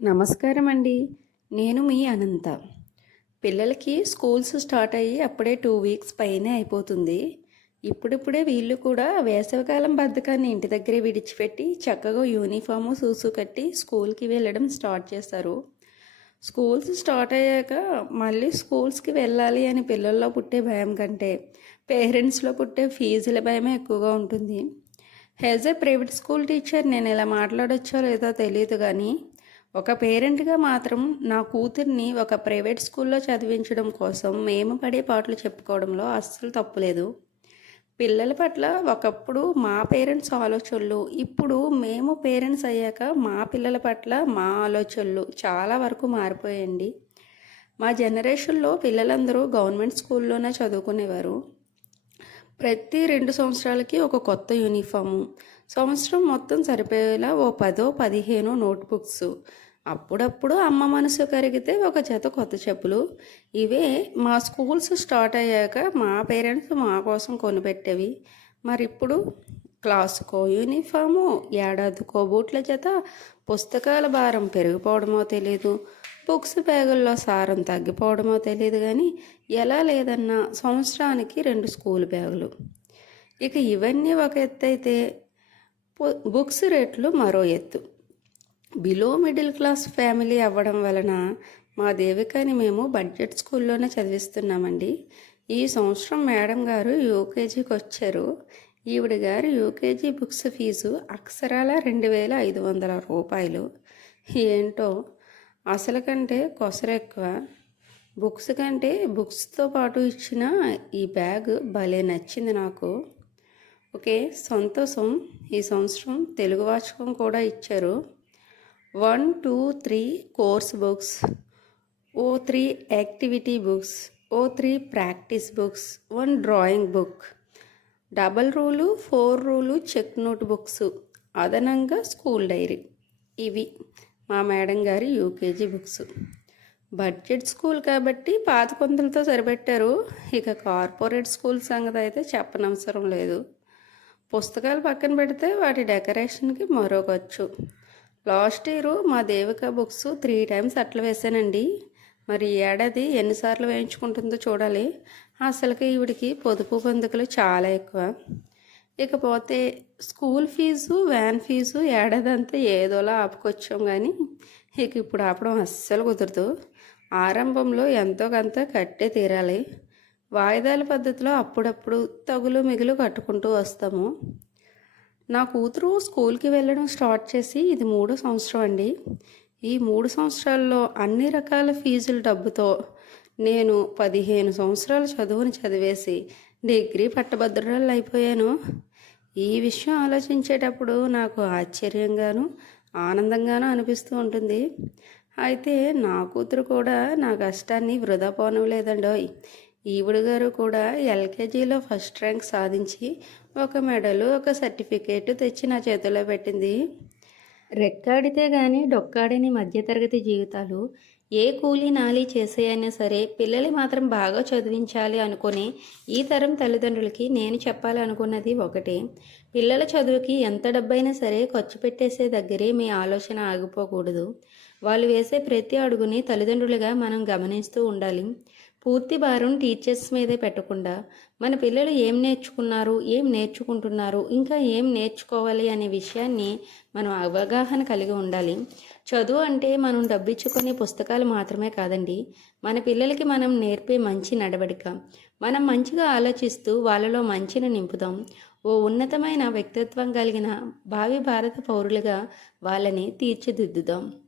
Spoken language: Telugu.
నమస్కారం అండి నేను మీ అనంత. పిల్లలకి స్కూల్స్ స్టార్ట్ అయ్యి అప్పుడే టూ వీక్స్ పైనే అయిపోతుంది. ఇప్పుడిప్పుడే వీళ్ళు కూడా వేసవికాలం బద్ధకాన్ని ఇంటి దగ్గరే విడిచిపెట్టి చక్కగా యూనిఫాము సూసు కట్టి స్కూల్కి వెళ్ళడం స్టార్ట్ చేస్తారు. స్కూల్స్ స్టార్ట్ అయ్యాక మళ్ళీ స్కూల్స్కి వెళ్ళాలి అని పిల్లల్లో పుట్టే భయం కంటే పేరెంట్స్లో పుట్టే ఫీజుల భయమే ఎక్కువగా ఉంటుంది. As a private school teacher నేను ఇలా మాట్లాడొచ్చో లేదో తెలియదు కానీ ఒక పేరెంట్గా మాత్రం నా కూతుర్ని ఒక ప్రైవేట్ స్కూల్లో చదివించడం కోసం మేము పడే పాటలు చెప్పుకోవడంలో అస్సలు తప్పులేదు పిల్లల పట్ల ఒకప్పుడు మా పేరెంట్స్ ఆలోచనలు ఇప్పుడు మేము పేరెంట్స్ అయ్యాక మా పిల్లల పట్ల మా ఆలోచనలు చాలా వరకు మారిపోయాయండి. మా జనరేషన్లో పిల్లలందరూ గవర్నమెంట్ స్కూల్లోనే చదువుకునేవారు. ప్రతి రెండు సంవత్సరాలకి ఒక కొత్త యూనిఫాము సంవత్సరం మొత్తం సరిపోయేలా ఓ పదో పదిహేను నోట్బుక్స్ అప్పుడప్పుడు అమ్మ మనసు కరిగితే ఒక జత కొత్త చెప్పులు. ఇవే మా స్కూల్స్ స్టార్ట్ అయ్యాక మా పేరెంట్స్ మా కోసం కొనిపెట్టేవి. మరి ఇప్పుడు క్లాసుకో యూనిఫాము ఏడాదికో బూట్ల జత పుస్తకాల భారం పెరిగిపోవడమో తెలియదు బుక్స్ బ్యాగుల్లో సారం తగ్గిపోవడమో తెలియదు కానీ ఎలా లేదన్నా సంవత్సరానికి రెండు స్కూల్ బ్యాగులు. ఇక ఇవన్నీ ఒక ఎత్తు అయితే బుక్స్ రేట్లు మరో ఎత్తు. బిలో మిడిల్ క్లాస్ ఫ్యామిలీ అవ్వడం వలన మా దేవికని మేము బడ్జెట్ స్కూల్లోనే చదివిస్తున్నామండి. ఈ సంవత్సరం మేడం గారు యూకేజీకి వచ్చారు. ఈవిడ గారు యూకేజీ బుక్స్ ఫీజు అక్షరాల రెండు వేల ఐదు వందల రూపాయలు. ఏంటో? అసలు కంటే కొసరు ఎక్కువ. బుక్స్ కంటే బుక్స్తో పాటు ఇచ్చిన ఈ బ్యాగ్ భలే నచ్చింది నాకు. ఓకే సంతోషం. ఈ సంవత్సరం తెలుగు వాచకం కూడా ఇచ్చారు. One two three course books. Oh three activity books. Oh three practice books. One drawing book. Double rule four rule check note books. అదనంగా స్కూల్ డైరీ. ఇవి మా మేడం గారి యూకేజీ బుక్స్. బడ్జెట్ స్కూల్ కాబట్టి పాత కొంతలతో సరిపెట్టారు. ఇక కార్పొరేట్ స్కూల్ సంగతి అయితే చెప్పనవసరం లేదు. పుస్తకాలు పక్కన పెడితే వాటి డెకరేషన్కి మరో ఖర్చు. లాస్ట్ ఇయర్ మా దేవిక బుక్స్ త్రీ టైమ్స్ అట్లా వేసానండి. మరి ఏడాది ఎన్నిసార్లు వేయించుకుంటుందో చూడాలి. అసలుకి ఈవిడికి పొదుపు పొందుకలు చాలా ఎక్కువ. ఇకపోతే స్కూల్ ఫీజు వ్యాన్ ఫీజు ఏడాది అంతా ఏదోలా ఆపుకొచ్చాం కానీ ఇక ఇప్పుడు ఆపడం అస్సలు కుదరదు. ఆరంభంలో ఎంతో కొంత కట్టే తీరాలి. వాయిదాల పద్ధతిలో అప్పుడప్పుడు తగులు మిగులు కట్టుకుంటూ వస్తాము. నా కూతురు స్కూల్కి వెళ్ళడం స్టార్ట్ చేసి ఇది మూడో సంవత్సరం అండి. ఈ మూడు సంవత్సరాల్లో అన్ని రకాల ఫీజుల డబ్బుతో నేను పదిహేను సంవత్సరాల చదువుని చదివేసి డిగ్రీ పట్టభద్రురాలు అయిపోయాను. ఈ విషయం ఆలోచించేటప్పుడు నాకు ఆశ్చర్యంగాను ఆనందంగానూ అనిపిస్తూ ఉంటుంది. అయితే నా కూతురు కూడా నా కష్టాన్ని వృధా పోనవలేదండోయ్ ఈవిడ గారు కూడా ఎల్కేజీలో ఫస్ట్ ర్యాంక్ సాధించి ఒక మెడలు ఒక సర్టిఫికేట్ తెచ్చి నా చేతిలో పెట్టింది. రెక్కాడితే కానీ డొక్కాడని మధ్యతరగతి జీవితాలు ఏ కూలీ నాలి చేసేయైనా సరే పిల్లలు మాత్రం బాగా చదివించాలి అనుకుని ఈ తరం తల్లిదండ్రులకి నేను చెప్పాలనుకున్నది ఒకటి ఒకటే. పిల్లల చదువుకి ఎంత డబ్బైనా సరే ఖర్చు పెట్టేసే దగ్గరే మీ ఆలోచన ఆగిపోకూడదు. వాళ్ళు వేసే ప్రతి అడుగుని తల్లిదండ్రులుగా మనం గమనిస్తూ ఉండాలి. పూర్తి భారం టీచర్స్ మీదే పెట్టకుండా మన పిల్లలు ఏం నేర్చుకున్నారు ఏం నేర్చుకుంటున్నారు ఇంకా ఏం నేర్చుకోవాలి అనే విషయాన్ని మనం అవగాహన కలిగి ఉండాలి. చదువు అంటే మనం డబ్బిచ్చుకునే పుస్తకాలు మాత్రమే కాదండి. మన పిల్లలకి మనం నేర్పే మంచి నడవడిక. మనం మంచిగా ఆలోచిస్తూ వాళ్ళలో మంచిని నింపుదాం. ఓ ఉన్నతమైన వ్యక్తిత్వం కలిగిన భావి భారత పౌరులుగా వాళ్ళని తీర్చిదిద్దుదాం.